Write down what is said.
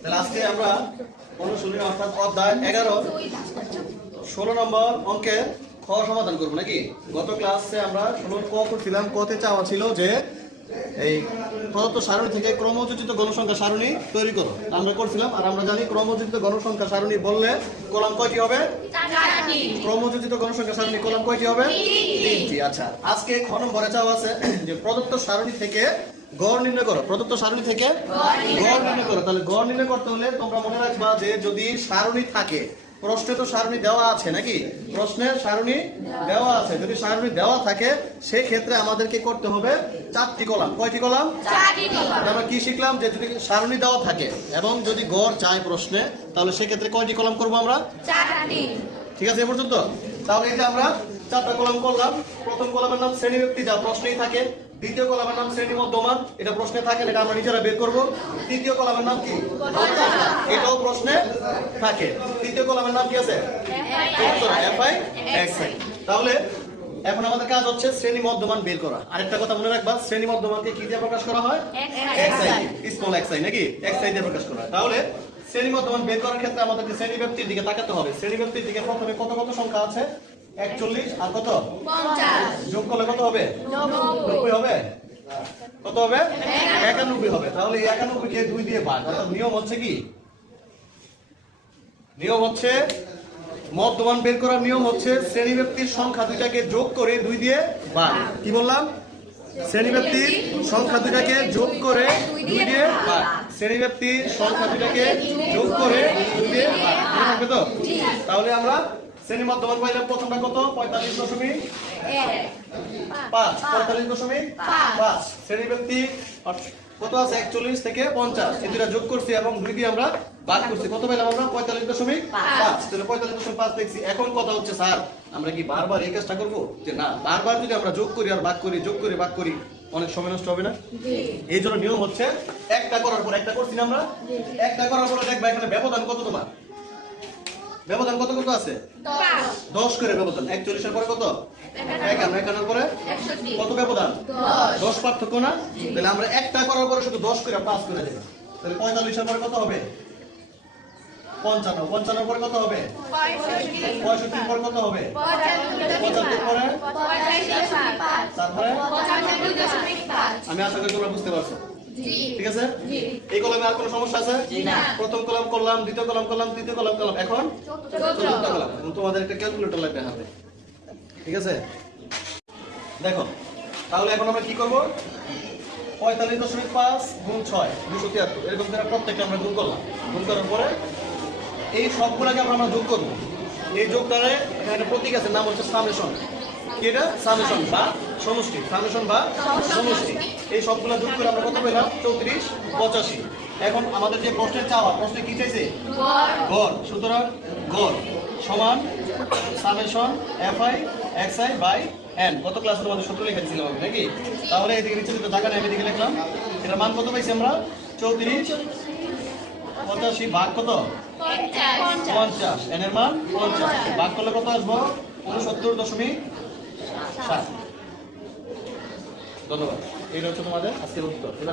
তাহলে আজকে আমরা অনুশীলনী অর্থাৎ অধ্যায় এগারো, ষোলো নম্বর অঙ্কের খ সমাধান করব নাকি? গত ক্লাসে আমরা ষোলো ক করছিলাম কতে চাওয়া ছিল যে এই প্রদত্ত সারণী থেকে ক্রমযোজিত গণসংখ্যা সারণী তৈরি করো। আমরা করছিলাম আর আমরা জানি ক্রমযোজিত গণসংখ্যা সারণী বললে কলাম কয়টি হবে? ক্রমযোজিত গণসংখ্যা সারণী কলাম কয়টি হবে? তিনটি। আচ্ছা আজকে খ নম্বরে চাওয়া আছে যে প্রদত্ত সারণী থেকে গড় নির্ণয় করো। প্রদত্ত সারণী থেকে গড় নির্ণয় করো। তাহলে গড় নির্ণয় করতে হলে তোমরা মনে রাখবা যে যদি সারণী থাকে প্রশ্নে তো সারণী দেওয়া আছে নাকি? প্রশ্নের সারণী দেওয়া আছে। যদি সারণী দেওয়া থাকে সেই ক্ষেত্রে আমাদেরকে করতে হবে চারটি কলাম। কয়টি কলাম? আমরা কি শিখলাম? যে যদি সারণী দেওয়া থাকে এবং যদি গড় চায় প্রশ্নে তাহলে সেক্ষেত্রে কয়টি কলাম করব আমরা? ঠিক আছে এ পর্যন্ত? তাহলে এটা আমরা চারটা কলাম করলাম। প্রথম কলামের নাম শ্রেণি ব্যক্তি যা প্রশ্নেই থাকে। দ্বিতীয় কলামের নাম শ্রেণি মধ্যমান এটা প্রশ্নে থাকে এটা আমরা নিজেরা বের করব। তৃতীয় কলামের নাম কি? এটাও প্রশ্নে থাকে। তৃতীয় কলামের নাম কি আছে? তাহলে এখন আমাদের কাজ হচ্ছে শ্রেণি মধ্যমান বের করা। আরেকটা কথা মনে রাখবা শ্রেণি মধ্যমানকে কি দিয়ে প্রকাশ করা হয়? স্মল এক্সআই নাকি? এক্সআই দিয়ে প্রকাশ করা হয়। তাহলে শ্রেণি মধ্যমান বের করার ক্ষেত্রে আমাদেরকে শ্রেণি ব্যক্তির দিকে তাকাতে হবে। শ্রেণি ব্যক্তির দিকে প্রথমে কত কত সংখ্যা আছে? একচল্লিশ আর কত? যোগ করলে কত হবে? নব্বই হবে? কত হবে? একানব্বই হবে। তাহলে একানব্বই কে দুই দিয়ে ভাগ অর্থাৎ নিয়ম হচ্ছে কি? নিয়ম হচ্ছে মধ্যমান বের করার নিয়ম হচ্ছে শ্রেণি ব্যক্তির সংখ্যা দুইটাকে যোগ করে দুই দিয়ে ভাগ কি বললাম? শ্রেণি ব্যক্তির সংখ্যা দুইটাকে যোগ করে দুই দিয়ে ভাগ শ্রেণি ব্যক্তির সংখ্যা দুইটাকে যোগ করে দুই দিয়ে ভাগ থাকবে তো? তাহলে আমরা শ্রেণি মধ্যমান পাইলাম প্রথমটা কত? পঁয়তাল্লিশ দশমিক? পাঁচ। পঁয়তাল্লিশ দশমিক? পাঁচ। শ্রেণি ব্যক্তি কত আছে? একচল্লিশ থেকে পঞ্চাশ। এই দুটা যোগ করছি এবং দুই দিয়ে আমরা ভাগ করছি। কত পেলাম আমরা? পঁয়তাল্লিশ দশমিক পাঁচ। তাহলে পঁয়তাল্লিশ দশমিক পাঁচ দেখছি। এখন কথা হচ্ছে স্যার আমরা কি বারবার এই কাজটা করব? যে না বারবার যদি আমরা যোগ করি আর বাদ করি যোগ করি বাদ করি অনেক সময় নষ্ট হবে না? এই জন্য নিয়ম হচ্ছে একটা করার পর একটা করছি না আমরা? একটা করার পরে দেখবা এখানে ব্যবধান কত তোমার? ব্যবধান কত কত আছে? দশ করে ব্যবধান। একচল্লিশের পরে কত? একান্ন। একান্নর পরে? কত ব্যবধান? দশ। পার্থক্য না? তাহলে আমরা একটা করার পরে শুধু দশ করে পাঁচ করে দেবো। তাহলে পঁয়তাল্লিশের পরে কত হবে? পঞ্চান্ন। পঞ্চান্নর পরে কত হবে? পঁয়ষট্টির পরে কত হবে? পঁচাত্তর পরে? তারপরে? আমি আশা করি তোমরা বুঝতে পারছ। ঠিক আছে? এই কলমে আর কোনো সমস্যা আছে? প্রথম কলাম করলাম দ্বিতীয় কলাম করলাম তৃতীয় কলাম করলাম। এখন? চতুর্থ কলাম। তোমাদের একটা ক্যালকুলেটর লাগবে হাতে। ঠিক আছে? দেখো তাহলে এখন আমরা কি করব? পঁয়তাল্লিশ দশমিক পাঁচ গুণ ছয় দুশো তিয়াত্তর। এরকম করে প্রত্যেকটা আমরা গুণ করলাম। গুণ করার পরে এই সবগুলোকে আমরা আমরা যোগ করব। এই যোগটারে এখানে প্রতীক আছে নাম হচ্ছে সামেশন। এটা? সামেশন বা সমষ্টি। সামেশন বা সমষ্টি। এই সবগুলো যোগ করে আমরা কত পেলাম? চৌত্রিশ পঁচাশি। এখন আমাদের যে প্রশ্নের চাওয়া প্রশ্নে কি চাইছে? গড়। সুতরাং গড় সমান summation F I X I by N কত ক্লাসে তোমাদের সূত্র লিখেছিলাম আমি নাকি? তাহলে এদিকে নিচে তো জায়গা নেই আমি এদিকে লিখলাম। এটার মান কত পাইছি আমরা? চৌত্রিশ পঁচাশি ভাগ কত? পঞ্চাশ। এন এর মান পঞ্চাশ। ভাগ করলে কত আসব? উনসত্তর দশমিক সাত ধন্যবাদ এইটা হচ্ছে তোমাদের আজকের উত্তর এবার